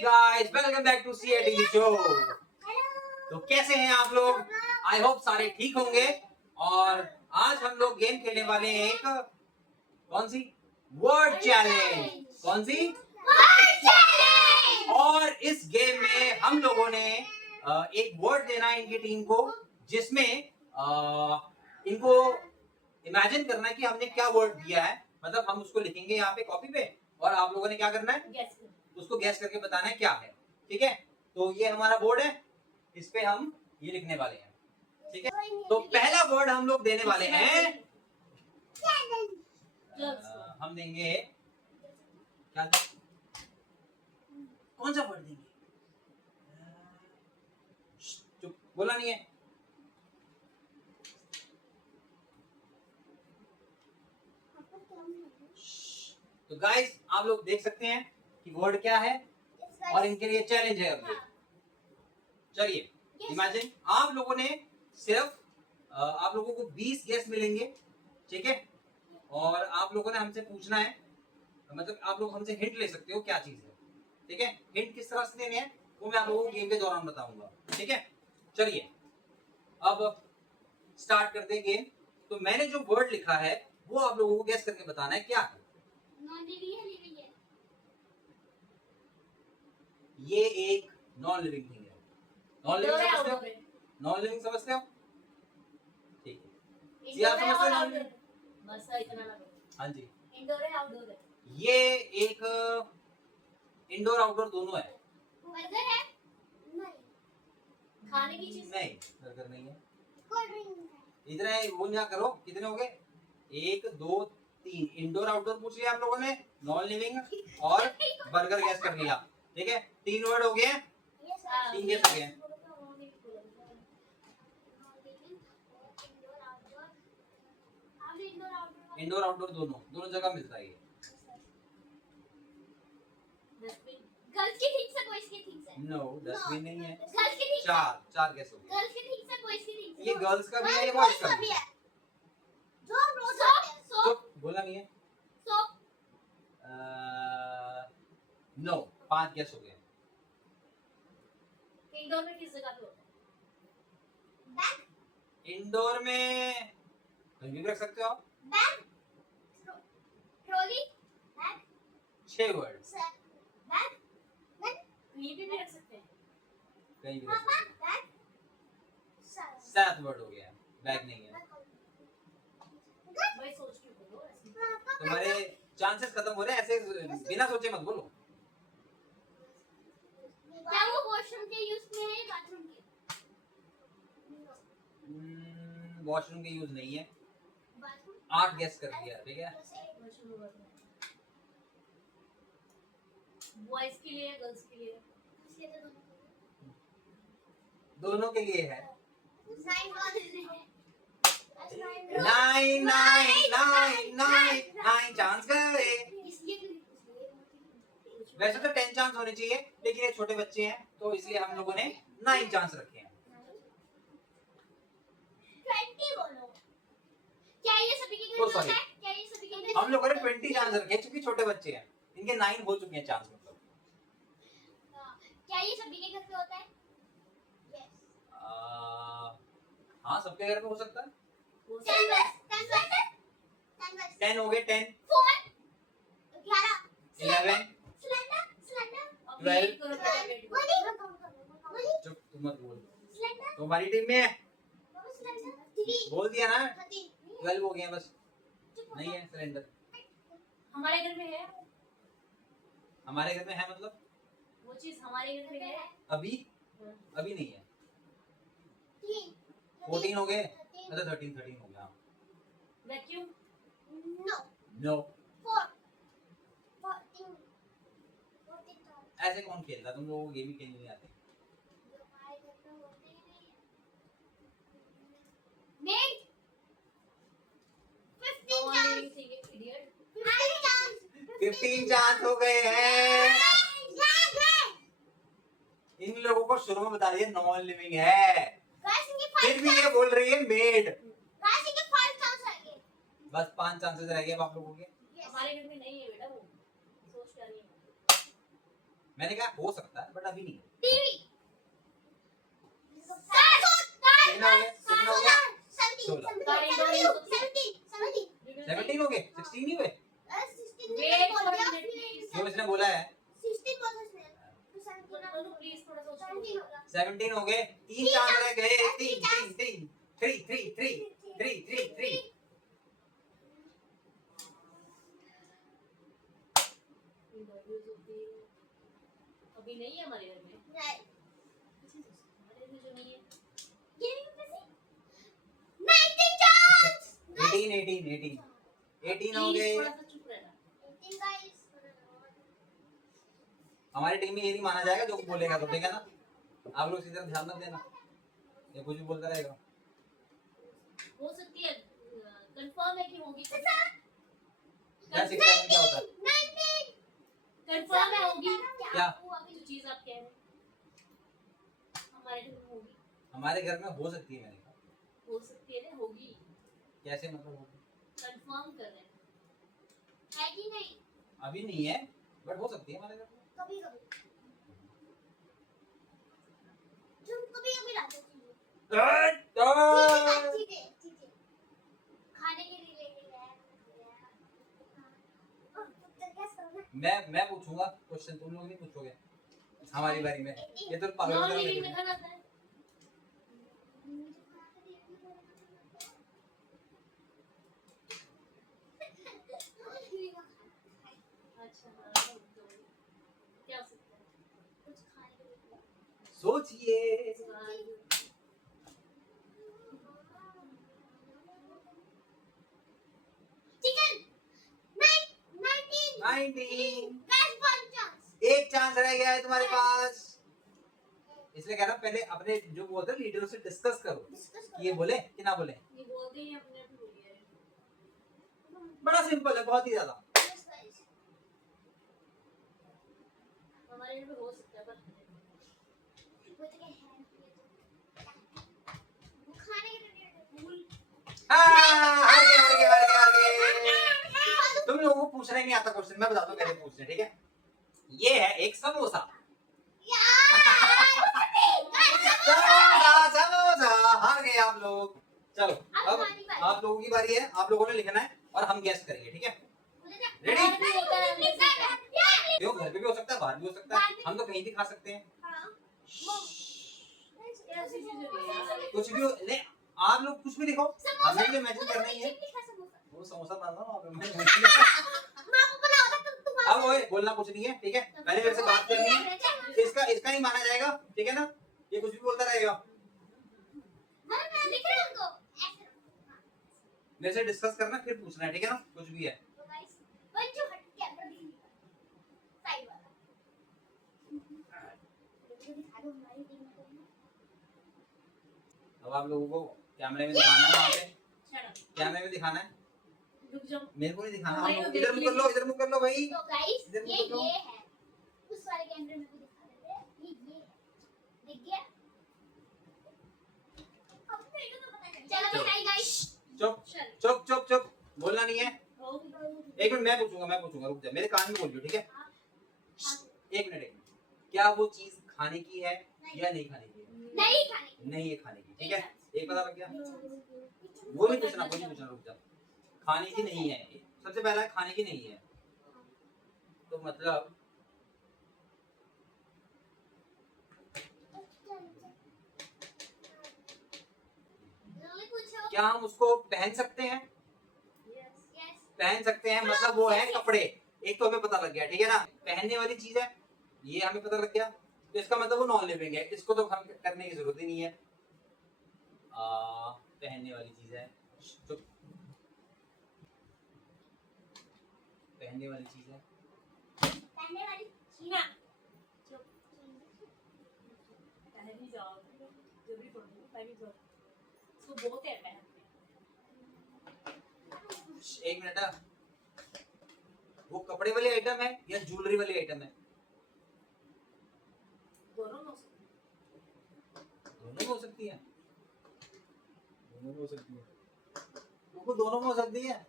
Guys, welcome back to CATV show. तो कैसे हैं आप लोग? आई होप सारे ठीक होंगे। और आज हम लोग गेम खेलने वाले हैं एक कौन सी वर्ड चैलेंज। कौन सी वर्ड चैलेंज? और इस गेम में हम लोगों ने एक वर्ड देना है इनकी टीम को, जिसमें इनको इमेजिन करना है कि हमने क्या वर्ड दिया है। मतलब हम उसको लिखेंगे यहाँ पे कॉपी पे और आप लोगों ने क्या करना है, उसको गैस करके बताना है क्या है। ठीक है, तो ये हमारा बोर्ड है, इस पे हम ये लिखने वाले हैं। ठीक है, तो पहला वर्ड हम लोग देने वाले हैं, हम देंगे क्या, कौन सा वर्ड देंगे? चुप, बोला नहीं है। तो गाइस, आप लोग देख सकते हैं कि वर्ड क्या है और इनके लिए चैलेंज है अब ये। चलिए, इमेजिन आप लोगों ने सिर्फ आप लोगों को 20 गेस मिलेंगे। ठीक है, और आप लोगों ने हमसे पूछना है, मतलब आप लोग हमसे हिंट ले सकते हो क्या चीज है। ठीक है, हिंट किस तरह से देने हैं वो मैं आप लोगों को गेम के दौरान बताऊंगा। ठीक है, चलिए अब स्टार्ट करते हैं गेम। तो मैंने जो वर्ड लिखा है वो आप लोगों को गेस करके बताना है क्या है। ये एक नॉन लिविंग थिंग है। नॉन लिविंग समझते हो? नॉन लिविंग समझते हो? ठीक है, जी आप समझते हो नॉन लिविंग? हाँ जी, इंडोर है आउटडोर है। ये एक इंडोर आउटडोर दोनों है। बर्गर है? नहीं। खाने की चीज नहीं, बर्गर नहीं है। इतना वो ना करो, कितने हो गए? 1 2 3 इंडोर आउटडोर पूछ लिया आप लोगों ने, नॉन लिविंग और बर्गर गैस कर लिया। ठीक है, 3 वर्ड हो गए, 3 गैस हो गए। इंडोर आउटडोर दोनों जगह मिलता है ये। गर्ल्स की थिंग्स है, बॉयज की थिंग्स है? नो, डस्टबिन नहीं है। गर्ल्स की थिंग्स, चार गैस हो गए। गर्ल्स की थिंग्स है, बॉयज की थिंग्स है? ये गर्ल्स का भी है, ये बॉयज का भी है। सोप बोला नहीं है। सोप नो, 5 गैस हो गए। इंडोर में किस जगह पे होता है? बैग। इंडोर में कहीं भी रख सकते हो। Bag, trolley, bag. 6 word. Bag, कहीं भी रख सकते हैं, कहीं भी रख सकते हैं। 7 वर्ड हो गया, बैग नहीं है। भाई सोच के बोलो, तुम्हारे चांसेस खत्म हो रहे हैं, ऐसे बिना सोचे मत बोलो। क्या वो वॉशरूम के यूज में है, बाथरूम के? वॉशरूम के यूज नहीं है। 8 गैस कर दिया। ठीक है, बॉयज के लिए, गर्ल्स के लिए? दोनों के लिए है। 9 चांस गए। वैसे तो 10 चांस होने चाहिए, लेकिन ये छोटे बच्चे हैं तो इसलिए हम लोगों ने 9 चांस रखे हैं। 20 बोलो। क्या ये सभी के घर में होता है? क्या ये सभी के घर? हम लोगों ने 20 चांस रखे हैं क्योंकि छोटे बच्चे हैं, इनके 9 हो चुके हैं चांस। मतलब क्या ये सभी के घर पे होता है? हाँ, सबके घर में हो सकता है। 10 हो गए, 10 11 12 चुप, तुम मत बोल, तुम्हारी टीम में है। बोल दिया ना, 12 हो गए हैं बस। नहीं है सिलेंडर। हमारे घर में है। हमारे घर में है मतलब वो चीज हमारे घर में है। अभी नहीं है। 14 हो गए, मतलब 13 हो गया। वैक्यूम? नो। 14 ऐसे कौन खेलता? तुम लोगों को गेम ही खेलने नहीं आते। मेड 15 चांस हो गए हैं। इन लोगों को शुरू में बता दिया नॉन लिविंग है, फिर भी ये बोल रही है मेड। बस 5 चांसेस रह गए आप लोगों के। हमारे घर में नहीं है बेटा, वो सोच क्या नहीं है। मैंने कहा हो सकता है बट अभी नहीं। टीवी कितना हो गया? कितना हो गया? 17 हो गए, 16 नहीं हुए? क्यों इसने बोला है 17 हो गए। 3 चांस रह गए। 3 अभी नहीं है हमारे घर में। हमारे घर में जो नहीं है। 18 हो गए। थोड़ा सा चुप रहना। हमारी टीम में ये नहीं माना जाएगा जो बोलेगा तो, ठीक है ना? आप लोग इसी तरह ध्यान मत देना, ये कुछ भी बोलता रहेगा। हो सकती है, कंफर्म है कि होगी। क्या 6 7 क्या होता है? कंफर्म है होगी क्या? जो चीज आप कह रहे हैं हमारे घर में होगी। हमारे घर में हो सकती है, मैंने कहा। हो सकती है ना, होगी। कैसे मतलब होगी? कंफर्म कर रहे हैं। है कि नहीं? अभी नहीं है बट हो सकती है हमारे घर में। कभी कभी तुम कभी कभी लाते हो खाने के रिलेटेड है। मैं पूछूंगा क्वेश्चन, तुम लोग नहीं पूछोगे हमारी बारी में। ये तो पागल नॉन की तरह लिविंग बैठे में खाना आता है। अच्छा हाँ, क्या हो सकता है? कुछ खाने के लिए। सोचिए। चिकन 19। Guys, one chance. एक चांस रह गया है तुम्हारे पास, इसलिए कह रहा हूं पहले अपने जो बोलते हैं लीडरों से डिस्कस करो कि ये बोले कि ना बोले। ये बोलते ही अपने आप बोलिए। बड़ा सिंपल है, बहुत ही ज्यादा। हमारे यहाँ पे हो सकता है पर खाने के लिए हार गए। तुम लोगों को पूछना ही नहीं आता क्वेश्चन, मैं बताता हूँ कैसे पूछते हैं, ठीक है? ये है एक समोसा। समोसा। हार गए आप लोग। चलो अब आप लोगों की बारी है, आप लोगों ने लिखना है और हम गैस करेंगे, ठीक है? रेडी? क्यों? घर पे भी हो सकता है, बाहर भी हो सकता है, हम तो कहीं भी खा सकते हैं। कुछ भी ले, आप लोग कुछ भी लिखो, हमें भी इमेजिन करना ही है। वो समोसा बना दो आप। अब ओए बोलना कुछ नहीं है, ठीक है? पहले मेरे से बात करनी है, इसका नहीं माना जाएगा, ठीक है ना? ये कुछ भी बोलता रहेगा। मेरे से डिस्कस करना फिर पूछना है, ठीक है ना? कुछ भी है। अब आप लोगों को कैमरे में दिखाना है, वहाँ पे कैमरे में दिखाना है। मेरे को नहीं दिखाना, आप लोग इधर मुंह कर लो, इधर मुंह कर लो भाई। तो गाइस ये है, उस वाले कैमरे में भी दिखा देते हैं। ये है, दिख गया? अब मेरे को तो पता चल गया। चलो गाइस चुप चुप चुप चुप, बोलना नहीं है। एक मिनट, मैं पूछूंगा, रुक जा, मेरे कान में बोल रही हो, ठीक है? एक मिनट। क्या वो चीज खाने की है या नहीं खाने की? नहीं है खाने की, ठीक है? एक पता लग गया। वो नहीं पूछना, रुक जा। खाने की नहीं है, सबसे पहला खाने की नहीं है, तो मतलब क्या हम उसको पहन सकते हैं? पहन सकते हैं, मतलब वो है कपड़े। एक तो हमें पता लग गया, ठीक है ना? पहनने वाली चीज है, ये हमें पता लग गया, तो इसका मतलब वो नॉन लिविंग है, इसको तो हम करने की जरूरत ही नहीं है। पहनने वाली चीज है, तो पहनने वाली चीज है, पहनने वाली चीना चुप पहन ही जाओ, जरूरी थोड़ी पहन ही जाओ, इसको बोलते हैं पहन। एक मिनट, वो कपड़े वाली आइटम है या ज्वेलरी वाली आइटम है? दोनों हो सकती है। वो दोनों में हो सकती है।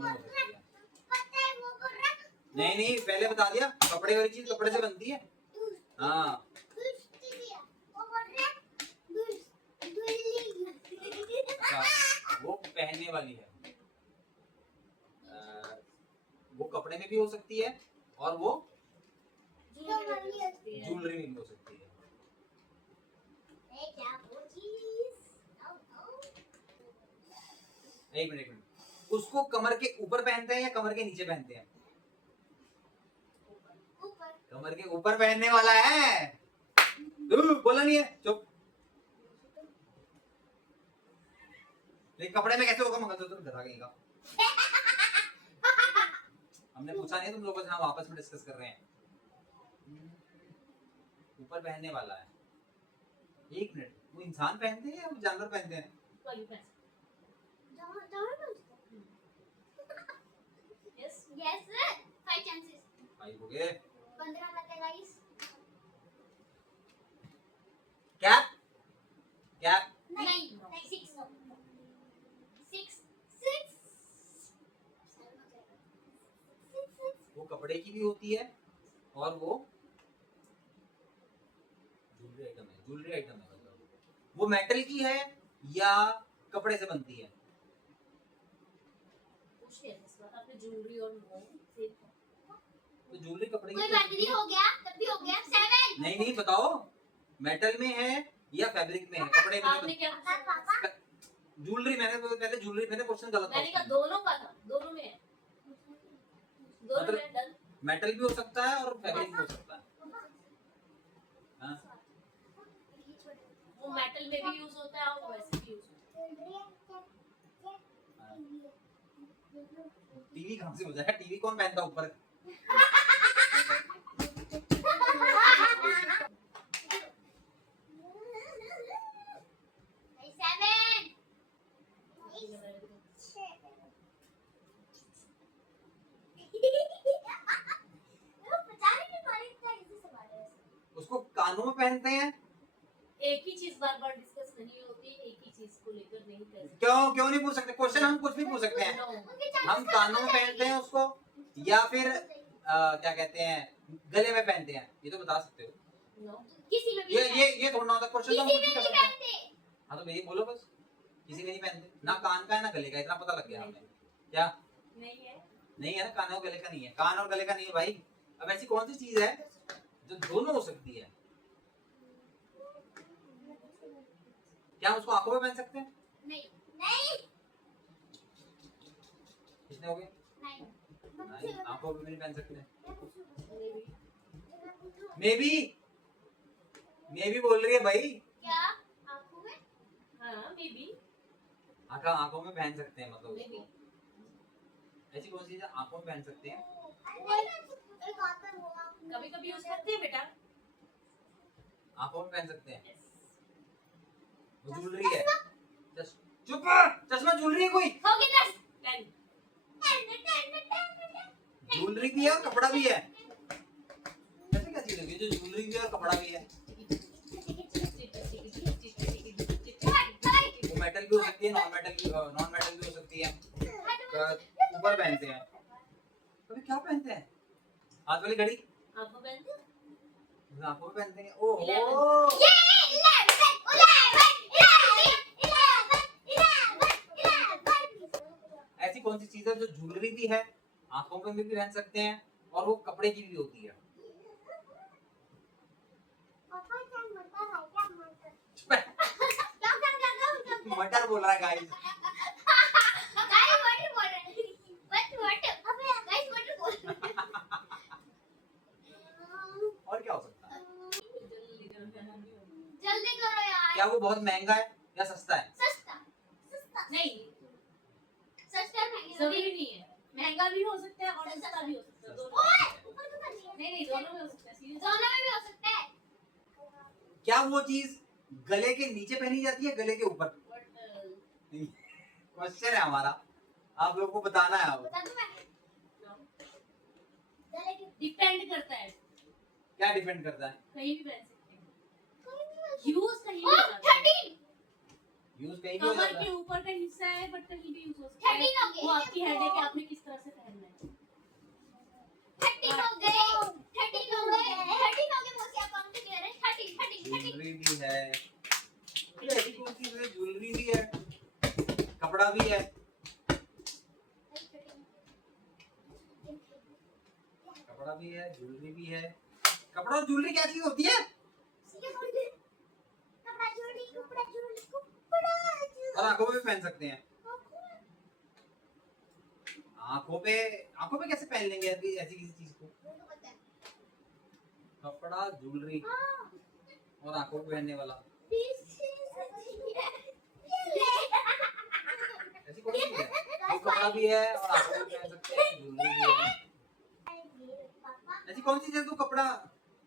दोनों हो सकती है। नहीं नहीं, पहले बता दिया, कपड़े वाली चीज कपड़े से बनती है। हाँ अच्छा, वो पहनने वाली है। वो कपड़े में भी हो सकती है और वो ज्वेलरी में भी हो सकती है। एक मिनट। उसको कमर के ऊपर पहनते हैं या कमर के नीचे पहनते हैं? कमर के ऊपर पहनने वाला है। बोला नहीं है, चुप। लेकिन कपड़े में कैसे होगा मंगलसूत्र? डरा गई का। हमने पूछा नहीं तुम लोगों से, हम आपस में डिस्कस कर रहे हैं। ऊपर पहनने वाला है। एक मिनट, वो इंसान पहनते हैं या वो जानवर पहनते हैं? Yes, 5 chances. 5 हो गए। 15 करते गाइस। कैप? कैप? नहीं, 6 वो कपड़े की भी होती है और वो ज्वेलरी आइटम है। ज्वेलरी आइटम है मतलब वो मेटल की है या कपड़े से बनती है? ज्वेलरी और तो ज्वेलरी कपड़े कोई की बात नहीं, हो गया तब भी हो गया 7। नहीं नहीं, बताओ मेटल में है या फैब्रिक में है? कपड़े में आपने क्या पूछा? ज्वेलरी। मैंने पहले ज्वेलरी, मैंने क्वेश्चन गलत मैंने कहा था। दोनों का था, दोनों में है, दोनों मतलब में डन। मेटल भी हो सकता है और फैब्रिक भी हो सकता है। हाँ? वो मेटल में भी यूज होता है और वैसे भी यूज होता टीवी कहाँ से हो जाएगा? टीवी कौन पहनता है ऊपर? उसको कानों में पहनते हैं। है। एक ही चीज बार बार डिस्कस नहीं होती, एक ही चीज को लेकर नहीं कर सकते। क्यों नहीं पूछ सकते? क्वेश्चन हम कुछ भी पूछ सकते हैं। हम कानों में पहनते हैं उसको या फिर क्या कहते हैं, गले में पहनते हैं, ये तो बता सकते हो। किसी में भी ये थोड़ा ना होता क्वेश्चन, तो हम कुछ भी कर सकते हैं। पहनते। हाँ तो ये बोलो बस, किसी में नहीं पहनते ना, कान का है ना गले का, इतना पता लग गया हमें। क्या नहीं है ना, कान और गले का नहीं है। कान और गले का नहीं है भाई। अब ऐसी कौन सी चीज है जो दोनों हो सकती है? क्या हम उसको आंखों में पहन सकते हैं? नहीं नहीं कितने हो गए? नहीं आंखों में नहीं पहन सकते। मे बी बोल रही है भाई। क्या आंखों में? हाँ, मे बी आंखों में पहन सकते हैं मतलब Maybe. उसको। ऐसी कौन सी चीज आंखों में पहन सकते हैं? कभी कभी यूज करते हैं बेटा। आंखों में पहन सकते हैं। वो ज्वेलरी है। चुप, चश्मा ज्वेलरी है कोई? हो गया 10। Ten. ज्वेलरी भी है और कपड़ा भी है। ऐसे क्या चीज है जो ज्वेलरी भी है और कपड़ा भी है? वो मेटल भी हो सकती है, नॉन मेटल भी हो सकती है। ऊपर पहनते हैं। कभी क्या पहनते हैं? हाथ वाली घड़ी आंखों पहनते हैं? आंखों में पहनते हैं। ओहो, ये 11 ऐसी कौन सी चीज है जो ज्वेलरी भी है, आंखों में भी पहन सकते हैं और वो कपड़े की भी होती है? मटर बोल रहा है गाइस। और क्या हो सकता है? जल्दी करो यार। क्या वो बहुत महंगा है या सस्ता है? सस्ता नहीं, सस्ता महंगा जरूरी नहीं है। महंगा भी हो सकता है और सस्ता भी हो सकता है, दोनों। ऊपर तो कर दिया। नहीं, दोनों में हो सकता है। Seriously. दोनों में भी हो सकता है। क्या वो चीज गले के नीचे पहनी जाती है, गले के ऊपर? But, क्वेश्चन है हमारा, आप लोगों को बताना है अब। बता दूं मैं? गले के डिपेंड करता है, क्या डिपेंड करता है? कहीं भी पहन सकते हैं। कोई नहीं यूज कहीं भी ओ हो जाता है। 13 यूज कहीं भी हो कमर जाता के है। ऊपर का हिस्सा है बट कहीं भी यूज हो सकता है 13 हो गए। वो आपकी हेडेक है आपने किस तरह से पहनना है 13 हो गए 13 हो गए 13 हो गए मोसी आप काउंट कर रहे हैं 30 30 30 ज्वेलरी भी है, ये ऐसी कौन सी है? ज्वेलरी भी है, कपड़ा भी है, कपड़ा भी है, ज्वेलरी भी है। कपड़ा और ज्वेलरी क्या चीज होती है? और आंखों पे भी पहन सकते हैं। आंखों पे कैसे पहन लेंगे ऐसी ऐसी किसी चीज को? कपड़ा, ज्वेलरी और आंखों पे पहनने वाला ऐसी कौन सी चीज है? वो कपड़ा भी है और आंखों पे पहन सकते हैं, ज्वेलरी भी है। ऐसी कौन सी चीज है जो कपड़ा,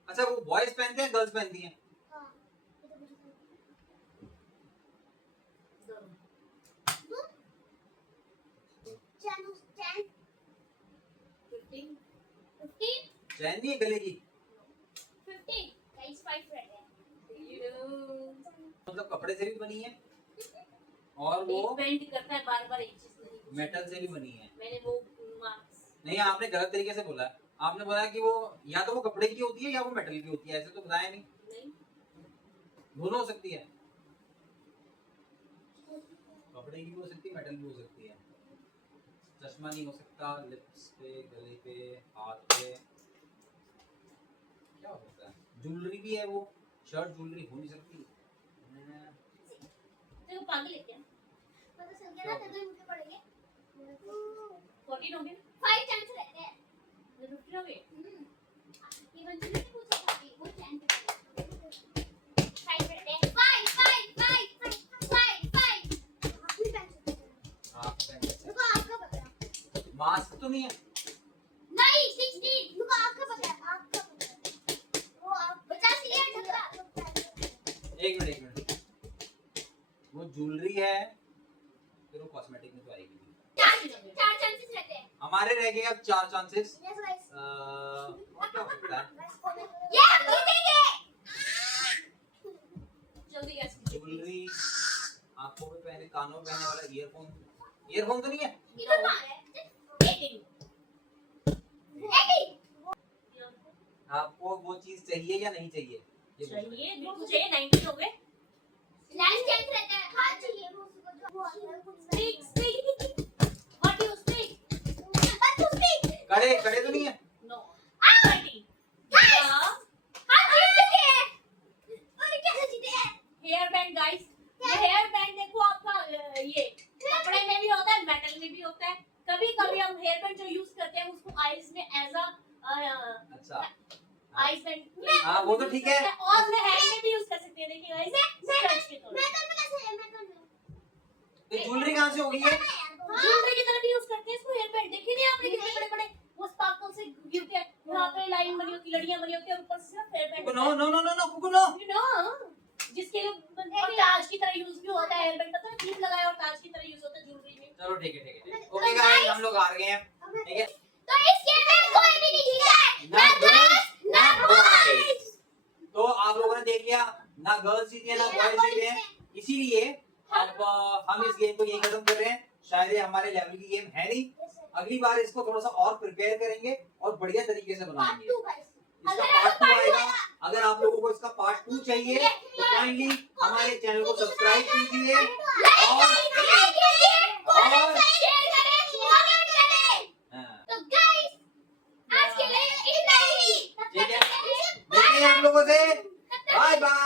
अच्छा वो बॉयज पहनते हैं, गर्ल्स पहनती हैं? चैन नहीं है गले की, मतलब कपड़े से भी बनी है और वो डिपेंड करता है बार बार एक चीज नहीं मेटल से भी बनी है। मैंने वो मार्क्स नहीं, आपने गलत तरीके से बोला है। आपने बोला कि वो या तो वो कपड़े की होती है या वो मेटल की होती है, ऐसे तो बताया नहीं। नहीं दोनों हो सकती है, कपड़े की भी हो सकती है, मेटल भी हो सकती है। चश्मा नहीं हो सकता, लिप्स पे, गले पे, हाथ पे, क्या हो सकता है? ज्वेलरी भी है, वो शर्ट ज्वेलरी हो नहीं सकती। देखो पागल है क्या 14 हो गए 5 चांस रहते हैं 15 हो गए इवेंचुअली पूछा था कि वो चांस रहते हैं 5 रहते हैं 5 आप पहन सकते रुको आपका पता हैं। मास्क तो नहीं है? नहीं 16 रुको आपका पता है आपका पता है वो आप 50 लिया ढक्का एक मिनट वो ज्वेलरी है, फिर वो कॉस्मेटिक में तो आएगी नहीं। 4 चांसेस रहते हैं हमारे रह गए अब 4 चांसेस। यस गाइस और क्या हो सकता है? ये हम जीतेंगे जल्दी गैस ज्वेलरी, आंखों पे पहने, कानों में पहनने वाला ईयरफोन। ईयरफोन तो नहीं है? इधर मार है आपको वो चीज चाहिए या नहीं चाहिए? ये पूछ रहे हैं। चाहिए बिल्कुल चाहिए 19 हो गए लास्ट चांस रहता है हां चाहिए वो उसको speak speak what you speak बस तू स्पीक कड़े तो नहीं है? नो 20 हम जीत चुके हैं और कैसे जीते हैं हेयर बैंड गाइस ये हेयर बैंड देखो आपका ये कपड़े में भी होता है मेटल में भी होता है कभी कभी हम हेयर बैंड जो यूज करते हैं उसको आईज में एज अ अच्छा आईज बैंड हाँ, वो तो ठीक है। और मैं हैंड में भी यूज कर सकते हैं देखिए गाइस स्क्रच के तौर मैं करने कैसे मैं करने तो ज्वेलरी कहाँ से हो गई है? ज्वेलरी की तरह भी यूज करते हैं इसको हेयर बैंड देखिए नहीं आपने कितने बड़े बड़े वो स्पार्कल से गिर के वहां पे लाइन बनी होती लड़ियां बनी होती है और ऊपर से सिर्फ hair band no no no no no कुकु नो। यू नो जिसके लिए और ताज की तरह यूज भी होता है हेयर बैंड पता है क्लिप लगाया और ताज की तरह यूज होता है ज्वेलरी में चलो ठीक है। ओके गाइस, हम लोग हार गए हैं, ठीक है? तो इस गेम में कोई भी नहीं जीता है ना गर्ल्स ना ना बॉयज। बॉयज तो आप लोगों ने देख लिया, ना गर्ल्स जीते हैं ना बॉयज जीते हैं, इसीलिए अब हम इस गेम को यही खत्म कर रहे हैं। शायद ये हमारे लेवल की गेम है नहीं, अगली बार इसको थोड़ा सा और प्रिपेयर करेंगे और बढ़िया तरीके से पार्ट बनाएंगे। 2 गाइस इसका अगर पार्ट 2 part two आएगा। अगर आप लोगों को इसका पार्ट 2 चाहिए तो काइंडली हमारे चैनल को सब्सक्राइब कीजिए और और शेयर करें कमेंट करें हाँ, तो गाइस आज के लिए इतना ही ठीक है, मिलते हैं आप लोगों से, बाय बाय।